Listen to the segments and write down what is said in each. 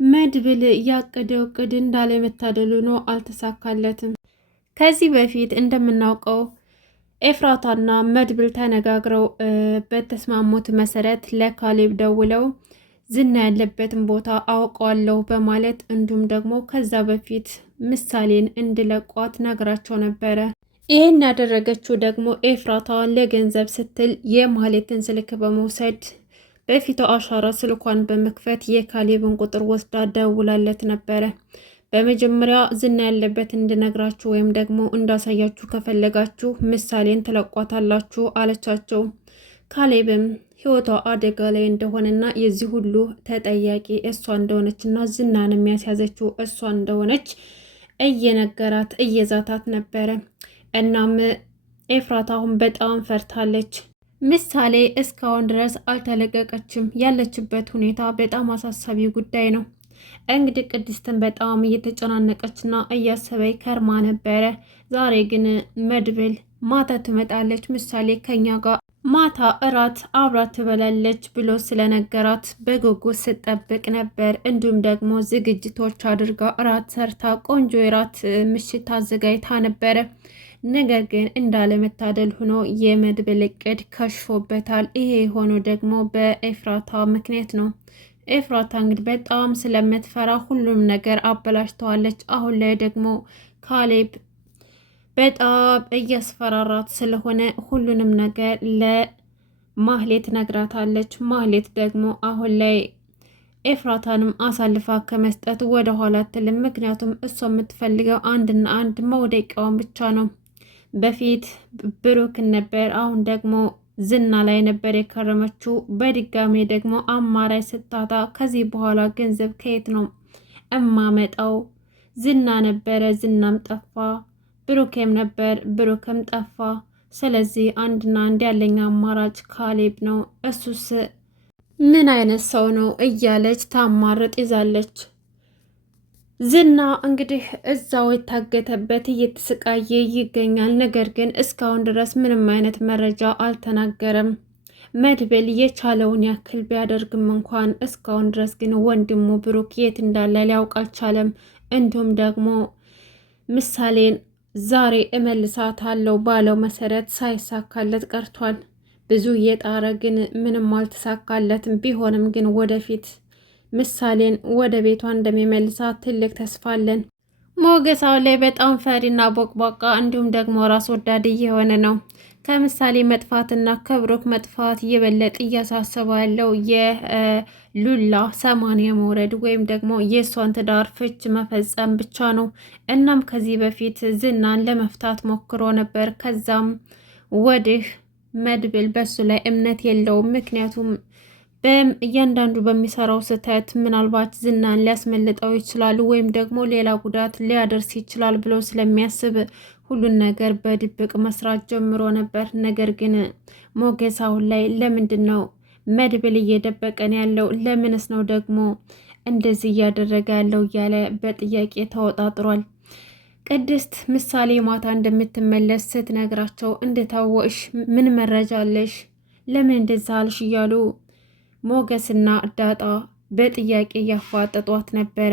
መድብል ያቀደው እቅድ እንዳለመታደሉ ነው፣ አልተሳካለትም። ከዚህ በፊት እንደምናውቀው ኤፍራታና መድብል ተነጋግረው በተስማሙት መሰረት ለካሌብ ደውለው ዝና ያለበትን ቦታ አውቀዋለሁ በማለት እንዲሁም ደግሞ ከዛ በፊት ምሳሌን እንዲለቋት ነግራቸው ነበረ። ይህን ያደረገችው ደግሞ ኤፍራታ ለገንዘብ ስትል የማህሌትን ስልክ በመውሰድ በፊቷ አሻራ ስልኳን በመክፈት የካሌብን ቁጥር ወስዳ ደውላለት ነበረ። በመጀመሪያ ዝና ያለበት እንድነግራችሁ ወይም ደግሞ እንዳሳያችሁ ከፈለጋችሁ ምሳሌን ትለቋታላችሁ አለቻቸው። ካሌብም ህይወቷ አደጋ ላይ እንደሆነና የዚህ ሁሉ ተጠያቂ እሷ እንደሆነችና ዝናን የሚያስያዘችው እሷ እንደሆነች እየነገራት እየዛታት ነበረ። እናም ኤፍራታ አሁን በጣም ፈርታለች። ምሳሌ እስካሁን ድረስ አልተለቀቀችም። ያለችበት ሁኔታ በጣም አሳሳቢ ጉዳይ ነው። እንግዲህ ቅድስትን በጣም እየተጨናነቀችና እያሰበች ከርማ ነበረ። ዛሬ ግን መድብል ማታ ትመጣለች፣ ምሳሌ ከኛ ጋር ማታ እራት አብራት ትበላለች ብሎ ስለነገራት በጉጉት ስጠብቅ ነበር። እንዲሁም ደግሞ ዝግጅቶች አድርጋ እራት ሰርታ ቆንጆ የራት ምሽት አዘጋጅታ ነበረ። ነገር ግን እንዳለመታደል ሆኖ የመድብል እቅድ ከሽፎበታል። ይሄ የሆነው ደግሞ በኤፍራታ ምክንያት ነው። ኤፍራታ እንግዲህ በጣም ስለምትፈራ ሁሉም ነገር አበላሽተዋለች። አሁን ላይ ደግሞ ካሌብ በጣም እያስፈራራት ስለሆነ ሁሉንም ነገር ለማህሌት ነግራታለች። ማህሌት ደግሞ አሁን ላይ ኤፍራታንም አሳልፋ ከመስጠት ወደ ኋላ አትልም። ምክንያቱም እሷ የምትፈልገው አንድና አንድ መውደቂያዋን ብቻ ነው። በፊት ብሩክን ነበር፣ አሁን ደግሞ ዝና ላይ ነበር የከረመችው። በድጋሜ ደግሞ አማራጭ ስታታ ከዚህ በኋላ ገንዘብ ከየት ነው እማመጣው? ዝና ነበረ፣ ዝናም ጠፋ። ብሩኬም ነበር፣ ብሩክም ጠፋ። ስለዚህ አንድና አንድ ያለኝ አማራጭ ካሌብ ነው። እሱስ ምን አይነት ሰው ነው እያለች ታማርጥ ይዛለች። ዝና እንግዲህ እዛው የታገተበት እየተሰቃየ ይገኛል። ነገር ግን እስካሁን ድረስ ምንም አይነት መረጃ አልተናገረም። መድብል የቻለውን ያክል ቢያደርግም እንኳን እስካሁን ድረስ ግን ወንድሙ ብሩክ የት እንዳለ ሊያውቅ አልቻለም። እንዲሁም ደግሞ ምሳሌን ዛሬ እመልሳታለሁ ባለው መሰረት ሳይሳካለት ቀርቷል። ብዙ የጣረ ግን ምንም አልተሳካለትም። ቢሆንም ግን ወደፊት ምሳሌን ወደ ቤቷ እንደሚመልሳት ትልቅ ተስፋ አለን። ሞገስ አሁን ላይ በጣም ፈሪና ቦቅቧቃ እንዲሁም ደግሞ ራስ ወዳድ እየሆነ ነው። ከምሳሌ መጥፋትና ከብሩክ መጥፋት እየበለጠ እያሳሰበው ያለው የሉላ 80 መውረድ ወይም ደግሞ የእሷን ትዳር ፍች መፈጸም ብቻ ነው። እናም ከዚህ በፊት ዝናን ለመፍታት ሞክሮ ነበር። ከዛም ወዲህ መድብል በሱ ላይ እምነት የለውም። ምክንያቱም እያንዳንዱ በሚሰራው ስህተት ምናልባት ዝናን ሊያስመልጠው ይችላል ወይም ደግሞ ሌላ ጉዳት ሊያደርስ ይችላል ብሎ ስለሚያስብ ሁሉን ነገር በድብቅ መስራት ጀምሮ ነበር። ነገር ግን ሞገስ አሁን ላይ ለምንድን ነው መድብል እየደበቀን ያለው? ለምንስ ነው ደግሞ እንደዚህ እያደረገ ያለው? እያለ በጥያቄ ተወጣጥሯል። ቅድስት ምሳሌ ማታ እንደምትመለስ ስትነግራቸው እንደታወቅሽ ምን መረጃ አለሽ? ለምን እንደዛ አልሽ? እያሉ ሞገስና ዳጣ በጥያቄ እያፋጠጧት ነበረ።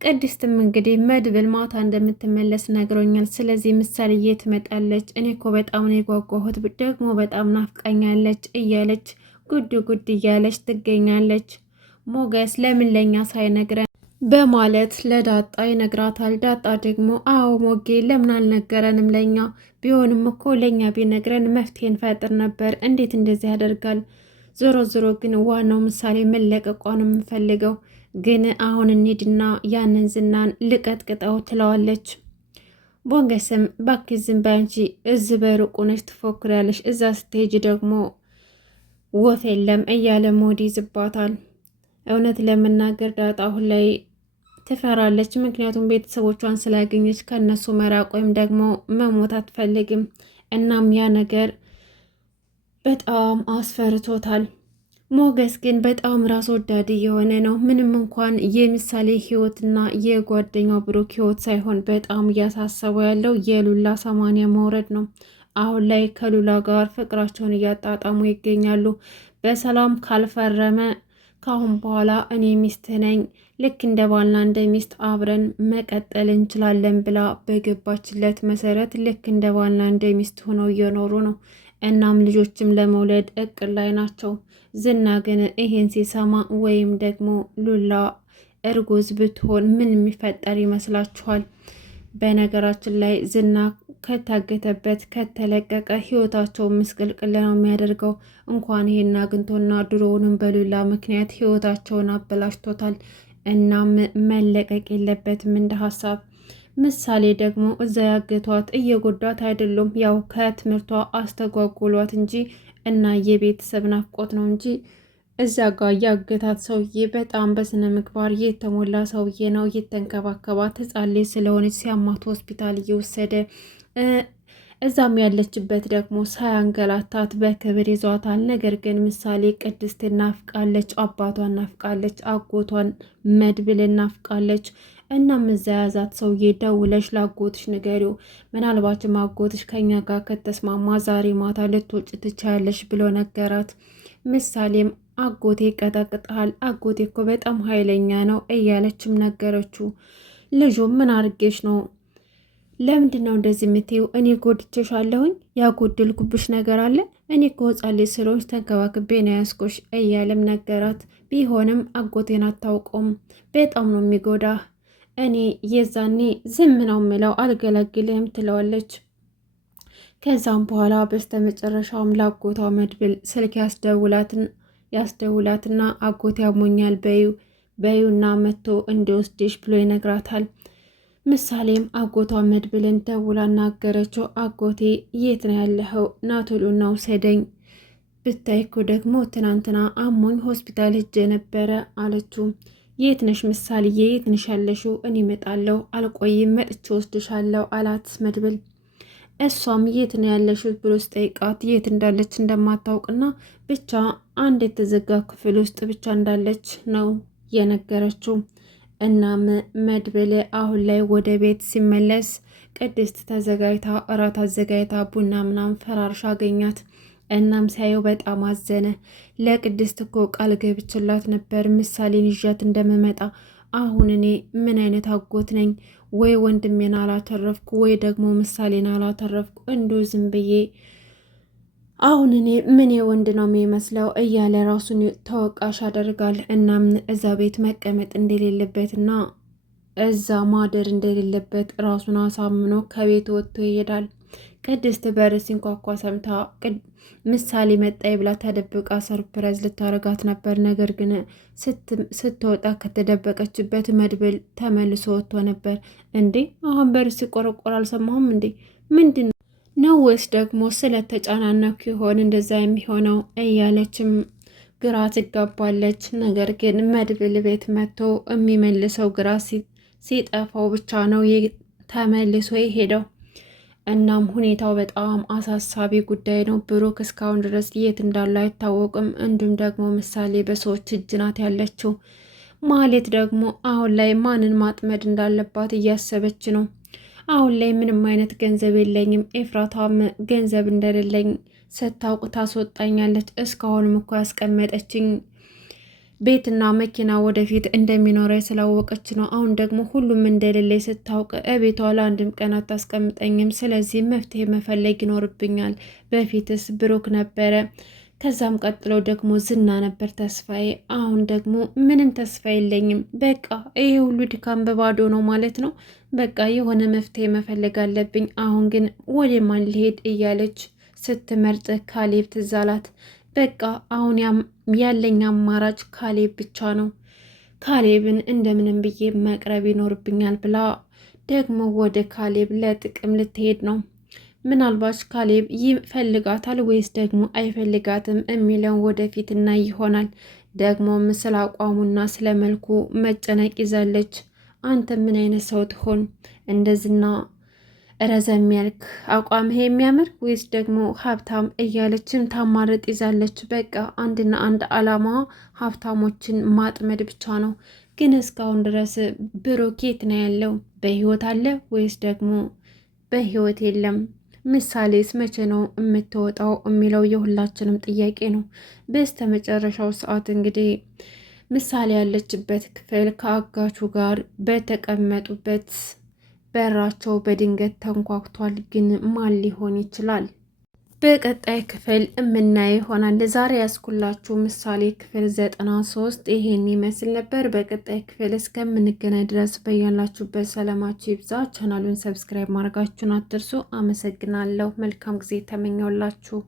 ቅድስትም እንግዲህ መድብል ማታ እንደምትመለስ ነግሮኛል፣ ስለዚህ ምሳሌዬ ትመጣለች፣ እኔ እኮ በጣም ነው የጓጓሁት፣ ደግሞ በጣም ናፍቃኛለች እያለች ጉድ ጉድ እያለች ትገኛለች። ሞገስ ለምን ለኛ ሳይነግረን በማለት ለዳጣ ይነግራታል። ዳጣ ደግሞ አዎ ሞጌ ለምን አልነገረንም? ለኛ ቢሆንም እኮ ለኛ ቢነግረን መፍትሄ እንፈጥር ነበር። እንዴት እንደዚህ ያደርጋል? ዞሮ ዞሮ ግን ዋናው ምሳሌ መለቀቋ ነው የምፈልገው። ግን አሁን እንሂድና ያንን ዝናን ልቀጥቅጠው ትለዋለች። ሞገስም እባክሽ ዝም በይ አንቺ እዚህ በሩቁ ነሽ ትፎክሪያለሽ፣ እዛ ስትሄጂ ደግሞ ወፍ የለም እያለ ሞድ ይዝባታል። እውነት ለመናገር ዳጣ አሁን ላይ ትፈራለች። ምክንያቱም ቤተሰቦቿን ስላገኘች ከነሱ መራቅ ወይም ደግሞ መሞት አትፈልግም። እናም ያ ነገር በጣም አስፈርቶታል። ሞገስ ግን በጣም ራስ ወዳድ የሆነ ነው። ምንም እንኳን የምሳሌ ህይወትና የጓደኛው ብሩክ ህይወት ሳይሆን በጣም እያሳሰበው ያለው የሉላ 80 መውረድ ነው። አሁን ላይ ከሉላ ጋር ፍቅራቸውን እያጣጣሙ ይገኛሉ። በሰላም ካልፈረመ ከአሁን በኋላ እኔ ሚስትህ ነኝ፣ ልክ እንደ ባልና እንደ ሚስት አብረን መቀጠል እንችላለን ብላ በገባችለት መሰረት ልክ እንደ ባልና እንደ ሚስት ሆነው እየኖሩ ነው። እናም ልጆችም ለመውለድ እቅድ ላይ ናቸው። ዝና ግን ይሄን ሲሰማ ወይም ደግሞ ሉላ እርጉዝ ብትሆን ምን የሚፈጠር ይመስላችኋል? በነገራችን ላይ ዝና ከታገተበት ከተለቀቀ ህይወታቸው ምስቅልቅል ነው የሚያደርገው። እንኳን ይሄን አግኝቶና ድሮውንም በሉላ ምክንያት ህይወታቸውን አበላሽቶታል። እናም መለቀቅ የለበትም እንደ ሀሳብ። ምሳሌ ደግሞ እዛ ያገቷት እየጎዷት አይደሉም፣ ያው ከትምህርቷ አስተጓጉሏት እንጂ እና የቤተሰብ ናፍቆት ነው እንጂ እዛ ጋር ያገታት ሰውዬ በጣም በስነ ምግባር የተሞላ ሰውዬ ነው። እየተንከባከባት ህጻን ልጅ ስለሆነች ሲያማት ሆስፒታል እየወሰደ እዛም ያለችበት ደግሞ ሳያንገላታት በክብር ይዟታል። ነገር ግን ምሳሌ ቅድስት ናፍቃለች፣ አባቷን ናፍቃለች፣ አጎቷን መድብል ናፍቃለች። እናም እዛ ያዛት ሰውዬ ደውለሽ ላጎትሽ ንገሪው፣ ምናልባችም አጎትሽ ከኛ ጋር ከተስማማ ዛሬ ማታ ልትወጪ ትችያለሽ ብሎ ነገራት። ምሳሌም አጎቴ ይቀጠቅጣል፣ አጎቴ እኮ በጣም ኃይለኛ ነው እያለችም ነገረችው። ልጁም ምን አርጌሽ ነው? ለምንድን ነው እንደዚህ የምትይው? እኔ ጎድቼሻለሁኝ? ያጎደልኩብሽ ነገር አለ? እኔ እኮ ሕፃን ልጅ ስለሆንሽ ተንከባክቤ ነው ያስኮሽ እያለም ነገራት። ቢሆንም አጎቴን አታውቀውም፣ በጣም ነው የሚጎዳህ። እኔ የዛኔ ዝም ነው ምለው አልገላግልህም ትለዋለች። ከዛም በኋላ በስተመጨረሻውም ላጎቷ መድብል ስልክ ያስደውላትና አጎቴ ያሞኛል በዩና መጥቶ እንዲወስድሽ ብሎ ይነግራታል። ምሳሌም አጎቷ መድብልን ደውላ ናገረችው። አጎቴ የት ነው ያለኸው? ናቶሎና ውሰደኝ። ብታይ እኮ ደግሞ ትናንትና አሞኝ ሆስፒታል ሄጄ ነበረ አለችው። የት ነሽ ምሳሌዬ? የት ነሽ ያለሽው? እኔ እመጣለሁ፣ አልቆይም፣ መጥቼ ወስድሻለሁ አላት መድብል። እሷም የት ነው ያለሽው ብሎ ስጠይቃት የት እንዳለች እንደማታውቅና ብቻ አንድ የተዘጋ ክፍል ውስጥ ብቻ እንዳለች ነው የነገረችው። እናም መድብል አሁን ላይ ወደ ቤት ሲመለስ ቅድስት ተዘጋጅታ እራት አዘጋጅታ ቡና ምናምን ፈራርሻ አገኛት። እናም ሲያየው በጣም አዘነ። ለቅድስት እኮ ቃል ገብችላት ነበር ምሳሌን ይዣት እንደምመጣ። አሁን እኔ ምን አይነት አጎት ነኝ? ወይ ወንድሜን አላተረፍኩ ወይ ደግሞ ምሳሌን አላተረፍኩ። እንዲሁ ዝም ብዬ አሁን እኔ ምን የወንድ ነው የሚመስለው እያለ ራሱን ተወቃሽ ያደርጋል። እናም እዛ ቤት መቀመጥ እንደሌለበትና እዛ ማደር እንደሌለበት ራሱን አሳምኖ ከቤት ወጥቶ ይሄዳል። ቅድስት በር ሲንኳኳ ሰምታ ምሳሌ መጣይ ብላ ተደብቃ ሰርፕራይዝ ልታረጋት ነበር። ነገር ግን ስትወጣ ከተደበቀችበት መድብል ተመልሶ ወጥቶ ነበር። እንዴ አሁን በር ሲቆረቆር አልሰማሁም እንዴ? ምንድን ነው? ወይስ ደግሞ ስለተጫናነኩ ይሆን እንደዛ የሚሆነው እያለችም ግራ ትጋባለች። ነገር ግን መድብል ቤት መጥቶ የሚመልሰው ግራ ሲጠፋው ብቻ ነው ተመልሶ የሄደው። እናም ሁኔታው በጣም አሳሳቢ ጉዳይ ነው። ብሩክ እስካሁን ድረስ የት እንዳለ አይታወቅም። እንዲሁም ደግሞ ምሳሌ በሰዎች እጅ ናት ያለችው። ማህሌት ደግሞ አሁን ላይ ማንን ማጥመድ እንዳለባት እያሰበች ነው። አሁን ላይ ምንም አይነት ገንዘብ የለኝም፣ ኤፍራታም ገንዘብ እንደሌለኝ ስታውቅ ታስወጣኛለች። እስካሁንም እኮ ያስቀመጠችኝ ቤትና መኪና ወደፊት እንደሚኖረኝ ስላወቀች ነው። አሁን ደግሞ ሁሉም እንደሌለ ስታውቅ እቤቷ ለአንድም ቀን አታስቀምጠኝም። ስለዚህ መፍትሄ መፈለግ ይኖርብኛል። በፊትስ ብሩክ ነበረ፣ ከዛም ቀጥሎ ደግሞ ዝና ነበር ተስፋዬ። አሁን ደግሞ ምንም ተስፋ የለኝም። በቃ ይሄ ሁሉ ድካም በባዶ ነው ማለት ነው። በቃ የሆነ መፍትሄ መፈለግ አለብኝ። አሁን ግን ወደ ማን ልሄድ እያለች ስትመርጥ ካሌብ ትዝ አላት። በቃ አሁን ያለኝ አማራጭ ካሌብ ብቻ ነው። ካሌብን እንደምንም ብዬ መቅረብ ይኖርብኛል ብላ ደግሞ ወደ ካሌብ ለጥቅም ልትሄድ ነው። ምናልባት ካሌብ ይፈልጋታል ወይስ ደግሞ አይፈልጋትም የሚለውን ወደፊት እናይ ይሆናል። ደግሞም ስለ አቋሙና ስለ መልኩ መጨነቅ ይዛለች። አንተ ምን አይነት ሰው ትሆን እንደዝና ረዘም ያልክ አቋምህ የሚያምር ወይስ ደግሞ ሀብታም እያለችን ታማረጥ ይዛለች። በቃ አንድና አንድ አላማ ሀብታሞችን ማጥመድ ብቻ ነው። ግን እስካሁን ድረስ ብሩክ የት ነው ያለው? በህይወት አለ ወይስ ደግሞ በህይወት የለም? ምሳሌስ መቼ ነው የምትወጣው የሚለው የሁላችንም ጥያቄ ነው። በስተ መጨረሻው ሰዓት እንግዲህ ምሳሌ ያለችበት ክፍል ከአጋቹ ጋር በተቀመጡበት በራቸው በድንገት ተንኳኩቷል። ግን ማን ሊሆን ይችላል? በቀጣይ ክፍል የምናየው ይሆናል። ዛሬ ያስኩላችሁ ምሳሌ ክፍል 93 ይሄን ይመስል ነበር። በቀጣይ ክፍል እስከምንገናኝ ድረስ በያላችሁበት ሰላማችሁ ይብዛ። ቻናሉን ሰብስክራይብ ማድረጋችሁን አትርሱ። አመሰግናለሁ። መልካም ጊዜ ተመኘውላችሁ።